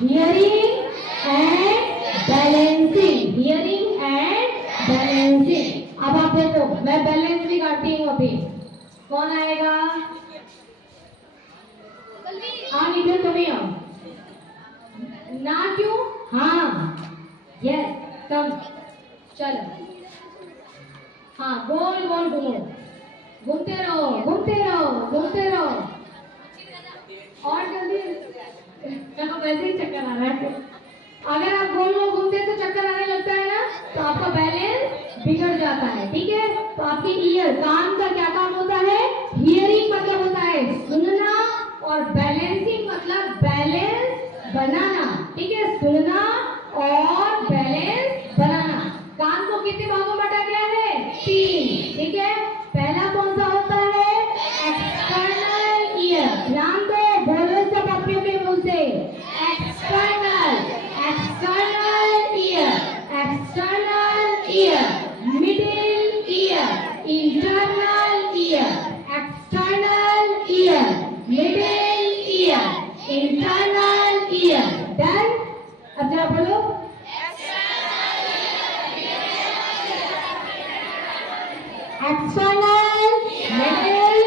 Hearing and balancing, hearing and balancing. अब आप देखो, मैं बैलेंस भी काटती हूँ अभी। कौन आएगा? हाँ निखिल तुम ही आओ ना, क्यों? हाँ यस कम, चलो हाँ गोल गोल घूमो, घूमते रहो घूमते रहो घूमते रहो और जल्दी। वैसे ही चक्कर आ रहा है। अगर आप गोल गोल घूमते तो चक्कर आने लगता है ना, तो आपका बैलेंस बिगड़ जाता है। ठीक है, तो आपकी ईयर, कान का क्या काम होता है? हियरिंग मतलब होता है सुनना, और बैलेंसिंग मतलब बैलेंस बनाना। ठीक है, सुनना और बैलेंस बनाना। कान को कितने भागों में बांटा गया है? 3। ठीक है, पहला कौन सा होता है? External ear. ध्यान दो, बोलो सब अपने अपने मुंह से। External, external ear, external ear, middle ear, internal ear, external ear, middle ear, internal ear. Done? अब जरा बोलो। External, middle,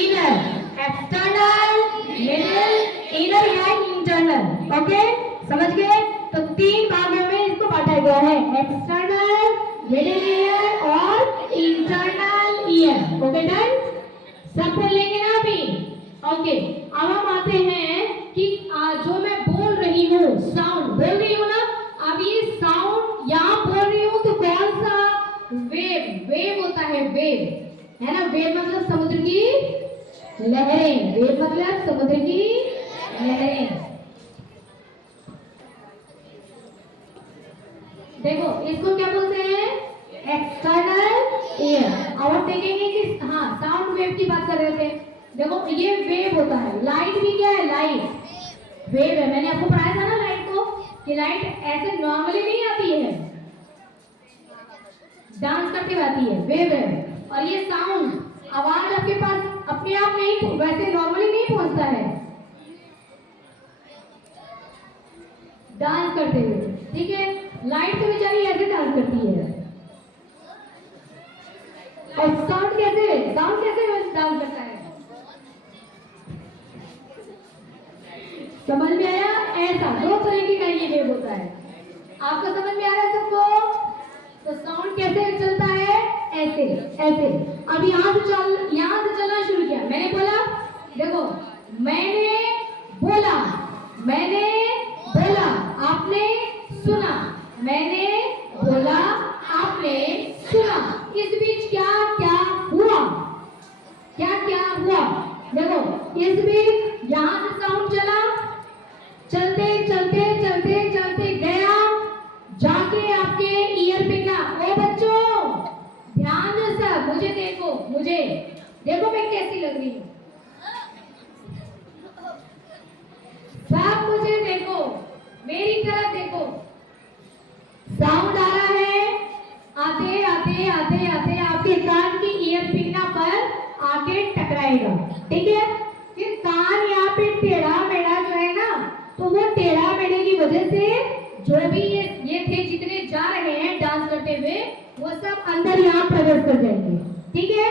inner, external, middle, inner and internal. Okay, समझ गए? तो 3 भागों में इसको बांटा गया है, एक्सटर्नल, मिडिल ईयर और इंटरनल ईयर। Okay done? सब बोल लेंगे ना अभी? ओके, अब हम आते हैं कि जो मैं बोल रही हूँ, साउंड बोल रही हूँ ना, अब ये साउंड यहाँ बोल रही हूँ तो कौन सा? वेव, वेव होता है, वेव है ना। वेव मतलब समुद्र की लहरें, वेव मतलब समुद्र की लहरें। देखो इसको क्या बोलते हैं? External ear. अब हम देखेंगे कि हाँ साउंड वेव की बात कर रहे थे। देखो ये वेव होता है, लाइट भी क्या है? लाइट वेव है। मैंने आपको पढ़ाया था ना लाइट को, कि लाइट ऐसे नॉर्मली नहीं आती है, डांस करके आती है, वेव है। और ये साउंड, आवाज आपके पास अपने आप नहीं, वैसे नॉर्मली नहीं पहुंचता है, डांस करते हुए। ठीक है, लाइट तो बेचारी ऐसे डांस करती है। और साउंड कैसे, साउंड कैसे डांस करता है? समझ में आया? ऐसा 2 तरीके का ये वेव होता है। आपको समझ में आ रहा है सबको? तो साउंड कैसे चलता है? ऐसे ऐसे। अब यहाँ से चलना शुरू किया। मैंने बोला, देखो मैंने बोला, मैंने बोला, आपने सुना, मैंने बोला, आपने सुना। इस बीच क्या क्या हुआ? क्या क्या हुआ? देखो इस बीच यहाँ से साउंड चला, चलते चलते चलते चलते गया, जाके आपके ईयर पे ना। ओ बच्चों ध्यान दो सब, मुझे देखो, मुझे देखो मैं कैसी लग रही हूँ, सब मुझे देखो, मेरी तरफ देखो। साउंड आ रहा है, आते आते आते आते आपके कान की ईयर पिगना पर आके टकराएगा। ठीक है, फिर कान यहाँ पे टेढ़ा मेढ़ा जो है ना, तो वो टेढ़ा मेढ़े की वजह से जो भी ये थे जितने जा रहे हैं डांस करते हुए, वो सब अंदर यहाँ प्रवेश कर जाएंगे। ठीक है,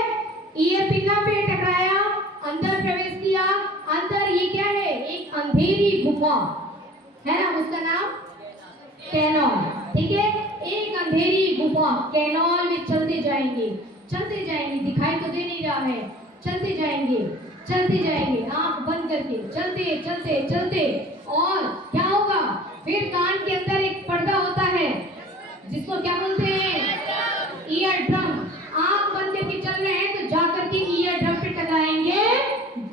ईयर पिगना पे टकराया, अंदर प्रवेश किया। अंदर ये क्या है? एक अंधेरी गुफा है ना, उसका नाम कैनॉल। ठीक है, एक अंधेरी गुफा, कैनॉल में चलते जाएंगे, चलते जाएंगे, दिखाई तो दे नहीं रहा है, चलते जाएंगे, चलते जाएंगे, आंख बंद करके चलते चलते चलते। और क्या होगा? फिर कान के अंदर एक पर्दा होता है जिसको क्या बोलते हैं? Ear drum. आंख बंद करके चल रहे हैं तो जाकर के ईयर ड्रम पे टकराएंगे,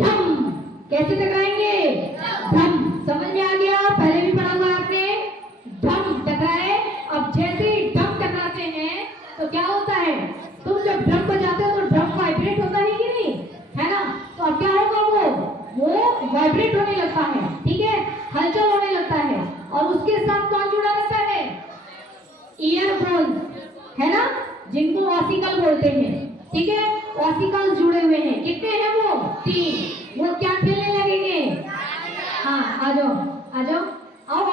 ढम। कैसे टकराएंगे? ढम। समझ में आ गया? पहले भी पढ़ा हुआ आपने, ढम टकराए। अब जैसे ही ढम टकराते हैं तो क्या होता है? तुम जब ड्रम बजाते हो तो ड्रम वाइब्रेट होता है कि नहीं, है ना? तो अब क्या होगा? वो वाइब्रेट होने लगता है। ठीक है, हलचल होने लगता है। और उसके साथ कौन जुड़ा रहता है? ईयर बोन्स, है ना, जिनको ऑसिकल बोलते हैं। ठीक है, ऑसिकल जुड़े हुए हैं। कितने हैं वो? 3। वो क्या खेलने लगेंगे? हाँ आ जाओ, आ जाओ, आओ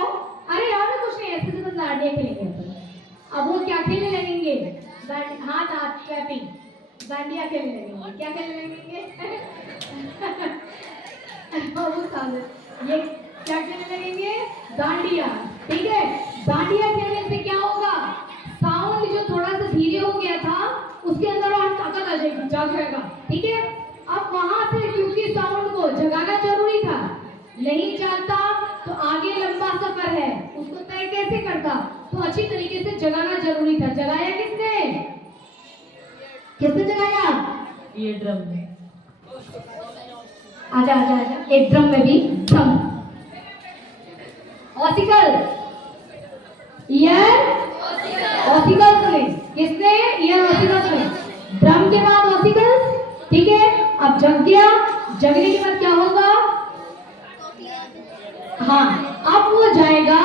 अब वो क्या खेलने लगेंगे? हाथ हाथ क्लैपिंग, डांडिया खेलने लगेंगे। क्या खेलने लगेंगे? ये क्या खेलने लगेंगे? डांडिया। ठीक है, डांडिया खेलने से क्या होगा? साउंड जो थोड़ा सा धीरे हो गया था उसके अंदर और ताकत आ जाएगी, जाग जाएगा। ठीक है, अब वहां से क्योंकि साउंड को जगाना जरूरी था, नहीं चाहता तो आगे लंबा सफर है, उसको तय कैसे करता? तो अच्छी तरीके से जगाना जरूरी था। जगाया किसने? किसने जगाया? ये ड्रम में। आजा आजा आजा, एक ड्रम में भी ड्रम। ऑसिकल, ईयर ऑसिकल्स में किसने? ईयर ऑसिकल्स में। ड्रम के बाद ऑसिकल्स। ठीक है, अब जग गया, जगने के बाद क्या होगा? हाँ, अब वो जाएगा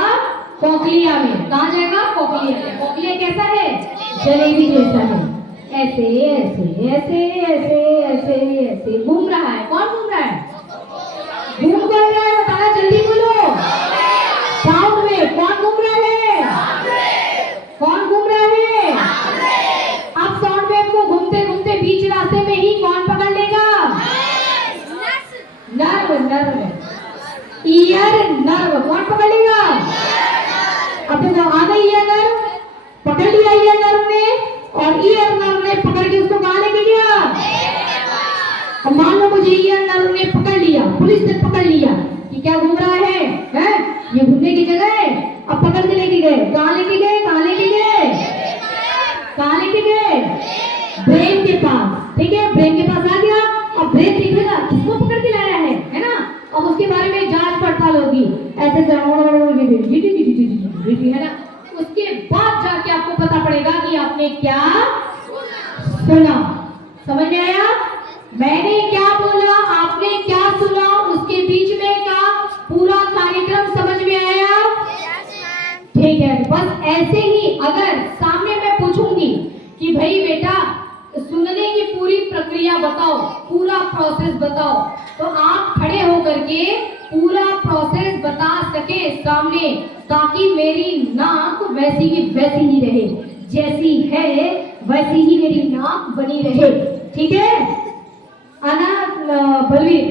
कोक्लिया में। कहाँ जाएगा? कोक्लिया में। कोक्लिया कैसा है? जलेबी जैसा है, ऐसे ऐसे ऐसे ऐसे ऐसे ऐसे घूम रहा है। कौन घूम रहा है? घूम कौन रहा है? बताना जल्दी बोलो। साउंड में कौन घूम रहा है? कौन घूम रहा है? अब साउंड वेव को घूमते घूमते बीच रास्ते में ही कौन पकड़ लेगा? Nerve, nerve, year nerve. कौन पकड़ लेगा? अब देखो आ गई ईयर नर्व, पकड़ लिया ईयर नर्व ने, और ईयर नर्व ने पकड़ के उसको कहाँ लेके गया? अब मान लो मुझे ईयर नर्व ने पकड़ लिया, पुलिस ने पकड़ लिया कि क्या घूम रहा है, ये घूमने की जगह है। अब पकड़ के लेके गए, कहाँ लेके गए? कहाँ लेके गए? कहाँ लेके गए? ब्रेन के पास। ठीक है, ब्रेन के पास आ गया। अब ब्रेन देखेगा किसको पकड़ के लाया है ना? अब उसके बारे में जांच पड़ताल होगी, ऐसे है ना? उसके बाद जाके आपको पता पड़ेगा कि आपने क्या सुना। समझ में आया? मैंने क्या बोला, आपने क्या सुना, उसके बीच में का पूरा कार्यक्रम समझ में आया? ठीक है, बस ऐसे ही अगर सामने मैं पूछूंगी कि भाई बेटा सुनने की पूरी प्रक्रिया बताओ, पूरा प्रोसेस बताओ, तो आप खड़े होकर के पूरा प्रोसेस बता सके सामने, ताकि मेरी नाक वैसी की वैसी ही रहे, जैसी है वैसी ही मेरी नाक बनी रहे। ठीक है? आना बलवीर।